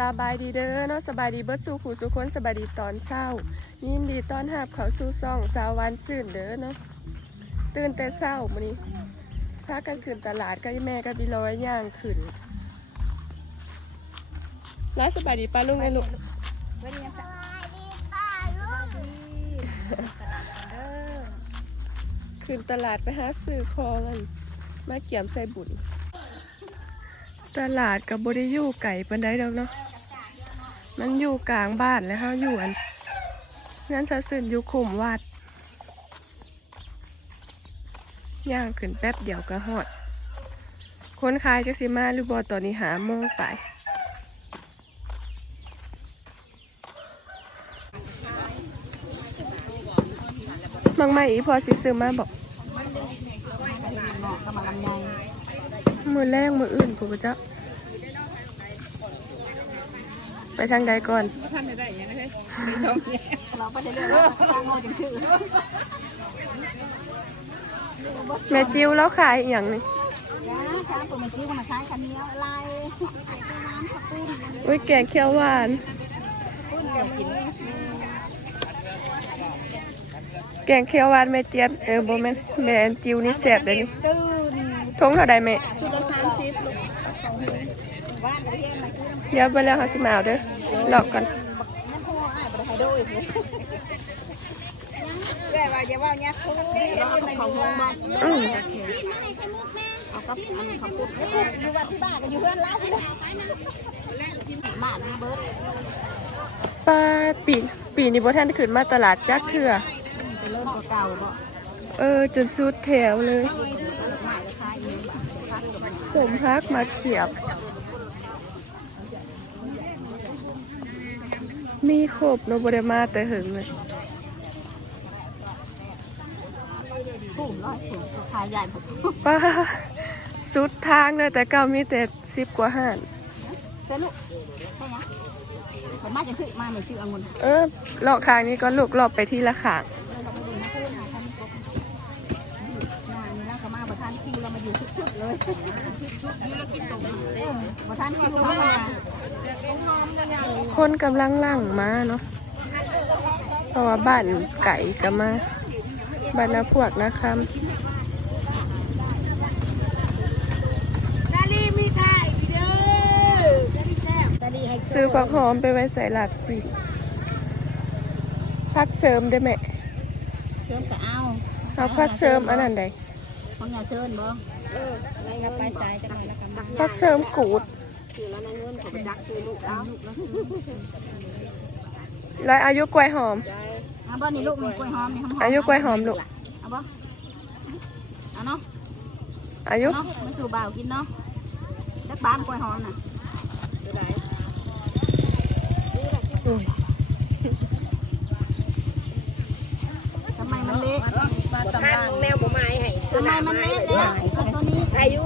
สบายดีเด้อเนาะสบายดีเบิดสู่ผู้สุคนสบายดีตอนเช้า ยินดีต้อนรับเขาสู่ซ่องสาววันซื่นเด้อเนาะตื่นแต่เช้ามื้อนี้พากันขึ้นตลาดกับแม่กับพี่ลอยย่างขึ้นร้านสบายดีป้าลุงไงลูกไว้ดีนะจ๊ะเออขึ้นตลาดไปหาซื้อของกันมาเกี่ยมใส่บุญตลาดกับบริยูไก่ปันไดดอกเนาะ มันอยู่กลางบ้านแล้วเขาอยู่อันงั้นจะสื่นอยู่ขุมวัดย่างขึ้นแป๊บเดียวก็หอด คนขายจักสิมาหรือบอตอนนี้หาโมงไปบางไม่อีพอสิซื้อมาบอกมือแรกมืออื่นผู้เจ้า ไปทางใดก่อนท่านได้ยังไงในช่องนี้เราไปเรื่อยๆแล้วทางโง่จังชื่อแม่จิวแล้วขายอหย่างนี้จ้าจ้าปุ่มจิ้วมาใช้คันนี้อะไรน้ำข้าวปุ้นอุ้ยแกงเขียวหวานปุ้นเดี๋ยวกินแกงเขียวหวานแม่เจี๊ยบเออบ่แม่นแม่จิวนี่แซ่บเด้อนี่ตื่นทงเท่าใดแม่ชุดละสามสิบลูกว่าน เรียนมาซื้อน้ำเดี๋ยวไปแล้วเขาสิมาเอาเด้อหลอกก่อนงั้นพ่ออ้ายารด้วยแม่ว่าอย่าว่าเนี่ยเขาเขาห้องบ้านอืมเอากับอันเขาพูดอยู่ว่าที่บ้านก็อยู่เพื่อนเรามาดีเบิร์ดป้าปีปีนี้บ่ทันขึ้นมาตลาดจักเทื่อเออจนสุดแถวเลย สมพักมาเขียบ มีครบเนาะบ่ได้มาแต่หึงเลยผู้ร้อยผู้ขายใหญ่ผมป้าสุดทางเลยแต่เก่ามีแต่สิบกว่าห้านเจ้าลูกใช่ไหมผมมาจะซื้อมาเหมือนซื้อองุ่นเออเลาะคางนี้ก็ลูกรอบไปที่ละขาง ธานคิวเรามาอยู่ชุดๆเลยประธานคิวมาคนกำลังล่างมาเนาะ เพราะว่าบ้านไก่ก็มาบ้านนาพวกนะครับดาลีมีไข่เด้อดาลีแซ่บดาลีให้ซื้อผักหอมไปไว้ใส่ลาบสิพักเสริมได้ไหมเชิญก็เอาเอาพักเสริมอันนั้นใดของอย่าเชิญบ่ เอออะไรก็ไปสายจะหน่อยละกันพักเสริมกูดคือแล้วนะเงินผมไปดักซื้อลูกแล้วลูกแล้วแล้วอายุกล้วยหอม เอาบ่นี่ลูกนี่กล้วยหอมนี่หอมๆอายุกล้วยหอมลูก เอาบ่เอาเนาะอายุ เนาะมันสู่บ่าวกินเนาะจักบ้านกล้วยหอมน่ะอืมทำไมมันเละทานแนวบ่ไม้ให้ทำไมมันเละเนี่ยเอาตัวนี้ อายุ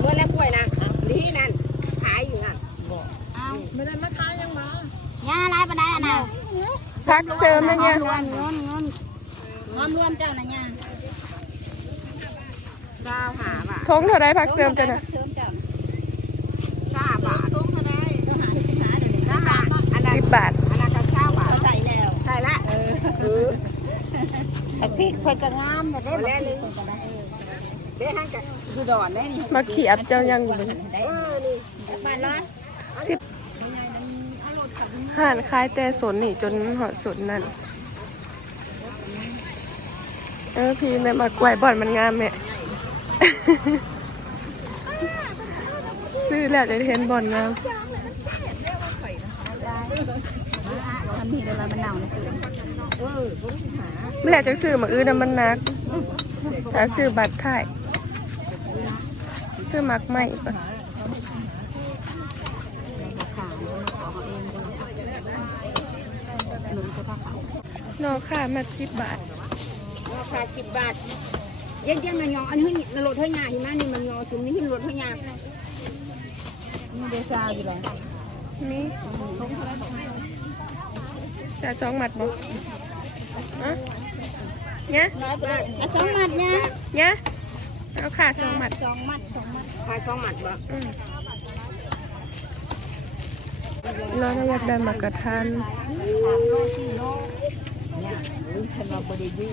เมื่อแล้วป่วยนะนี่นั่นขายอยู่อะ เอาไม่ได้มาขายยังบ่ย่าลายปานใดอะน่ะ พักเสริมนะเนี่ยรวมเงินเงินรวมรวมเจ้าน่ะย่าเก้าหาบาททงเท่าไรพักเสริมจะน่ะเชิญเจ้าเก้าบาทตุ้งเท่าใดเจ้าหาที่สิบหาเดี๋ยวนี้เก้าบาทอันนั้นสิบบาทอันนั้นก็เก้าบาทเขาใส่แล้วใช่ละเออเออไอ้พริกเพิ่นก็งามแต่ได้บ่พริกเพิ่นก็ได้เดี๋ยวให้กันอยู่ดอนได้นี่มาเขียบเจ้ายังอยู่เลยเออนี่บ้านร้อยสิบ ห่านคล้ายแต่สนนี่จนหอดสนนั่น เออพี่แม่มากล้วยบ่อนมันงามแม่ซื้อแล้วจะเห็นบ่อนงามทำนี่เวลามันเน่าเนี่ยคือเออผมสิหาไม่จะซื้อมาอื้อนะมันนักถ้าซื้อบัตรถ่ายซื้อมักไม่ปะ ขายแล้วมาขอเขาเองเลยหนุนจะพาเขา นอกค่ามาสิบบาทราคาสิบบาทเย็นเย็นมันยองอันนี้นรถเท่าหยาหิมะนี่มันยอจุ่มนี่หิมรถเท่าหยามีเดชาอยู่เลยนี่จะจ้องหมัดบ่อะเนี่ยน้อยไปเลยอะสองมัดเนี่ยเนี่ยเอาขาสองหมัดสองมัดสองมัดขายสองหมัดบ่อืมเราได้อยากได้หมากกระทัน สามโลสี่โลเนี่ยอุ้ยฉันว่าบ่ได้อยู่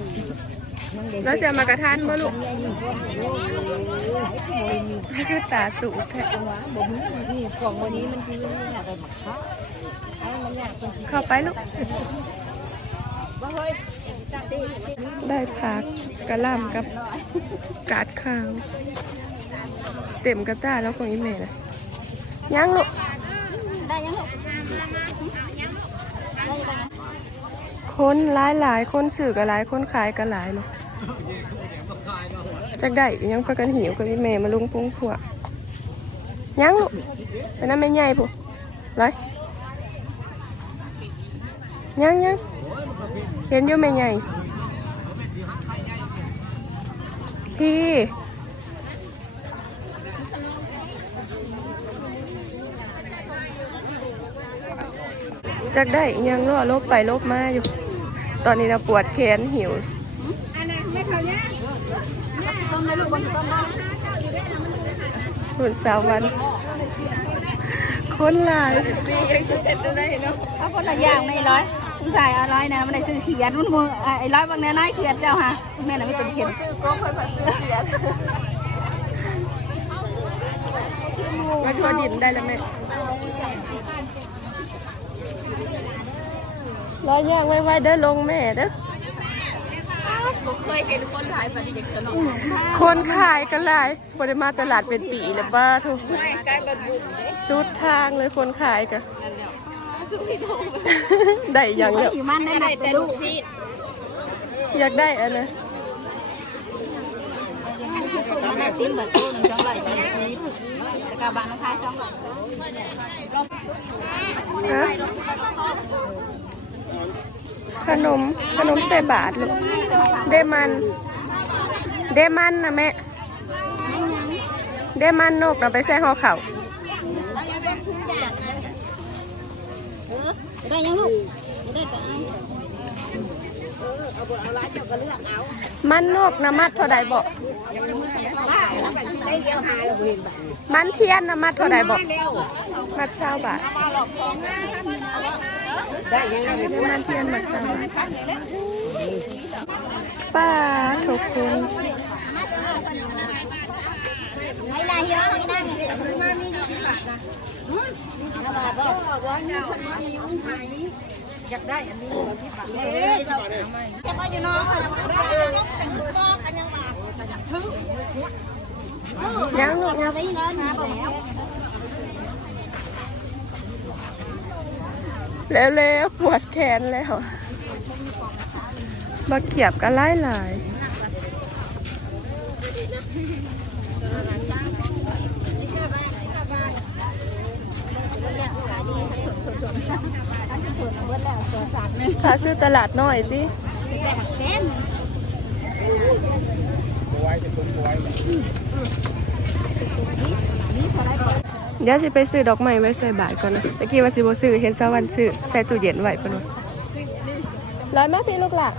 มันได้แล้วจะหมากกระทันบ่ลูกเนี่ยนี่ก็โลโอ้ยมีนี่คือตาตุแท้ตัวบ่มีนี่กล่องวันนี้มันคืออยากได้หมักข้าวเอามันอยากเป็นเข้าไปลูกบ่เฮ้ยได้ผักกระหล่ำกับกาดขาว เต็มกระต้าแล้วของอีเมลนะยังลูก ได้ยังลูก คนหลายหลายๆคนสื่อก็หลายคนขายก็หลายเนาะจากได้ยังพากันหิวกับอีเมลมาลุงปุ้งผัวยังลูกไปนั่นไม่ใหญ่ผู้ไรยังยังเห็นอยู่ไม่ใหญ่พี่จากได้ยังล่อลบไปลบมาอยู่ ตอนนี้เราปวดแขนหิวต้มได้ลูกบ่จะต้มได้หุ่นสาววันคนหลายมียังจะเด็ดได้เนาะเอาคนละอย่างในร้อยคุณใส่เอาร้อยนะมันได้ซื้อเขียนมันมือไอ้ร้อยบางแน่น้อยเขียนเจ้าค่ะแม่น่ะไม่เป็นเขียนมาทัวดินได้แล้วแม่ ร้อยย่างไว้ๆเด้อลงแม่เด้อเคยเห็นคนขายปลาดิบขนมคนขายกันหลายบริมาตลาดเป็นปีแล้วบ้าทุกใกล้บรรบุญสุดทางเลยคนขายกันนั่นแหละสุดที่โตได้อย่างเดียวอยู่มันได้แต่ลูกซีดอยากได้อันนะมันได้ติ้มเหมือนต้นจังไรจังซีดแต่กาบานน้ำคายจังฮะ ขนมขนมใส่บาทลูกเดมัน เดมันนะแม่เดมันนกเราไปใส่ห่อเข่าวได้ยังลูกได้แต่อันเออเอาบ่เอาร้ายเจ้าก็เลือกเอามันนกนะมัดเท่าใดบอกบ้าแล้วแบบที่ได้เดียวหายเราเห็นแบบมันเทียนนะมัดเท่าใดบอกเร็วมัดเศร้าบาท ได้ยังไงเทียนมัดเศร้าบาทป้าทุกคนไม่ได้เยอะไม่ได้มามีดีบาทนะอยากได้อันนี้ที่บาทเอ๊ะจะมาอยู่น้องค่ะจะมาแต่งตัวกันยังมายังลูกยังได้เงิน แล้วเร็วปวดแขนแล้วมาเขียบกันไล่หลายๆอันจะส่วนเบิดแล้วส่วนสามนึงถ้าซื้อตลาดน้อยติแบ่งเส้น เดี๋ยวสิไปซื้อดอกไม้ไว้ใส่บาทก่อนนะตะกี้ว่าสิบ่ซื้อเห็นสวรรค์ซื้อใส่ตู้เย็นไว้ปะเนาะร้อยมาพี่ลูกหล่ะ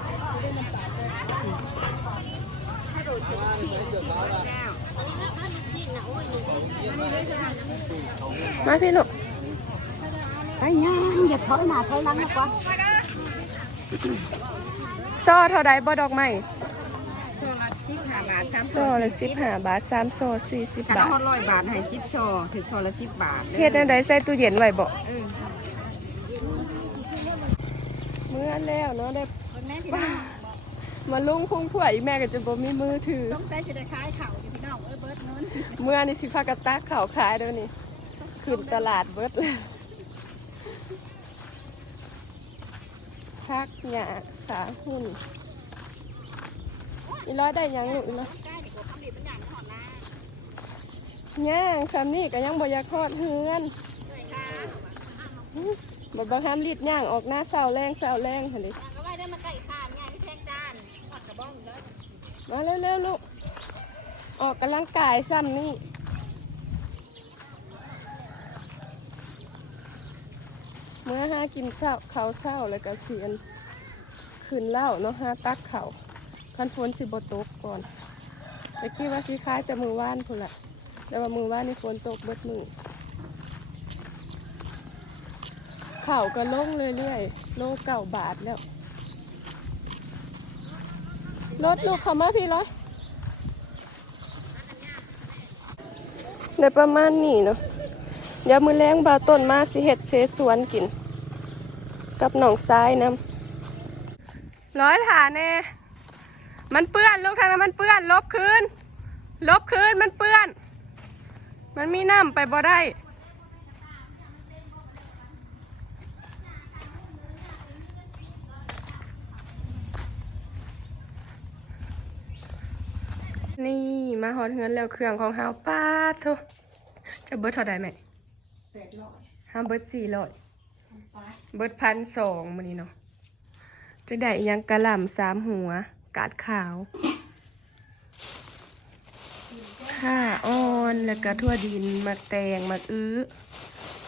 มาพี่ลูกไปย่างอย่าถอยหน้าถอยหลังนะก่อนซ่อเท่าใดบ่ดอกไม้โซละ สิบห้าบาทสามซ่อละสิบห้าบาทสามซ่อสี่สิบถ้าบาทฮอดร้อยบาทให้สิบโซถึงโซละสิบบาทเฮ็ดจังไดใส่ตู้เย็นไว้บ่เออเมื่อแล้วเนาะได้คนแม่ที่มาลุงพุ่งผวยแม่ก็จะบ่มีมือถือ ต้องใช้จะได้ขายเข่าพี่น้องเอ้ยเบิร์ดเงินเมื่อนี่สิพากระตักเขาขายเดี๋ยวนี้ขึ้นตลาดเบิดเลยพักหยาขาหุ่น อีร้อยได้ยังลูกอีร้อยย่างสามนี่ก็ยังบ่อยากทอดเฮือนบ่บางคำรีดย่างออกหน้าเสาแรงเสาแรงหันดิก็ไว้ได้มาไก่ข้ามไงที่แพงจานหอดกระบ้องเลยมาเร็วๆลูก ออกกำลังกายซ้ำนี่เมื่อห้ากินเศร้าเขาเศร้าแล้วก็เสียนขึ้นเหล้าเนาะห้าตักเขา คันฝนสิบตกก่อนต่คิดว่าสิคล้ายแต่มือว่านพุ่นละแต่ว่ามือว่านนี่ฝนตกเบิดมือเข่าก็ลงเรื่อยๆโลเก่าบาทแล้วรถลูกเขามาพี่ร้อยได้ประมาณนี้เนาะเดี๋ยวมือแรงบาต้นมาสิเห็ดเสสวนกิน กับหนองทรายน้ำร้อยฐานเน่ มันเปื้อนลูกทางนั้นมันเปื้อน ลบคืน ลบคืนมันเปื้อน มันมีน้ำไปบ่ได้นี่มาฮอนเฮือนแล้วเครื่องของเฮาป้าดโทจะเบิดเท่าใดแม่แปดร้อยห้าเบิดสี่ร้อยเบิดพันสองมื้อนี้เนาะจะได้ยังกระหล่ำสามหัว กาดขาว ข้าอ่อนแล้วก็ทั่วดินมักแตงมักอื้อ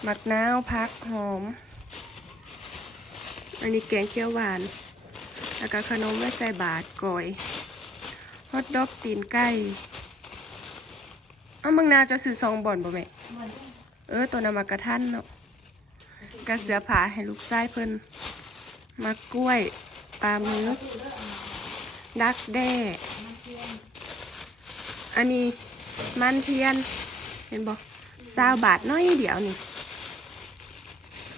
มักนาวพักหอม อันนี้แกงเขียวหวาน แล้วก็ขนมไว้ใส่บาทก่อยฮอทดอกตีนไก่เอ้ามึงนาจะซื้อซองบ่อนบ่แม่มันเออตัวน้ำมากระทันเนาะกระเสือผาให้ลูกชายเพิ่นมากล้วยปลาหมึก ดักแด้อันนี้มันเทียน เห็นบอกซาวบาทน้อยเดียวนี่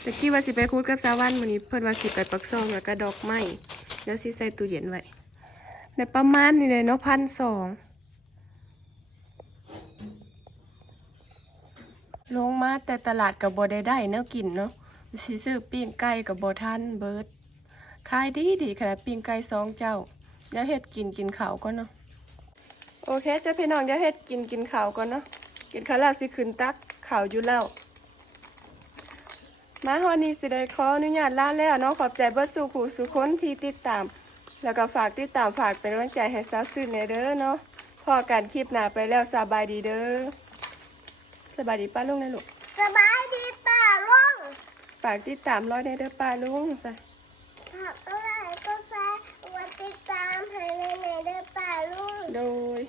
ตะกี้ว่าสิไปคุดกับสาวันมื้อนี้เพิ่นว่าสิไปปักซองแล้วก็ดอกไม้แล้วสิใส่ตู้เย็นไว้ในประมาณนี้เลยเนาะพันสองลงมาแต่ตลาดกับบ่ได้ได้แนวกินเนาะสิซื้อปิ้งไก่กับบ่ทันเบิร์ดขายดีดีขนาดปิ้งไก่สองเจ้า เดี๋ยวเฮ็ดกินกินข้าวก่อนเนาะโอเคจ้ะพี่น้องเดี๋ยวเฮ็ดกินกินข้าวก่อนเนาะกินข้าวแล้วสิขึ้นตักข้าวอยู่แล้วมาฮอดนี้สิได้ขออนุญาตลาแล้วเนาะขอบใจเบิดสู่ผู้สู่คนที่ติดตาม แล้วก็ฝากติดตามฝากเป็นกำลังใจให้ซาวซื่นแหน่เด้อเนาะพอกันคลิปหน้าไปแล้วสบายดีเด้อสบายดีป้าลุงนะลูกสบายดีป่าลุงฝากติดตามร้อยในเด้อป้าลุงจ้ะ โดย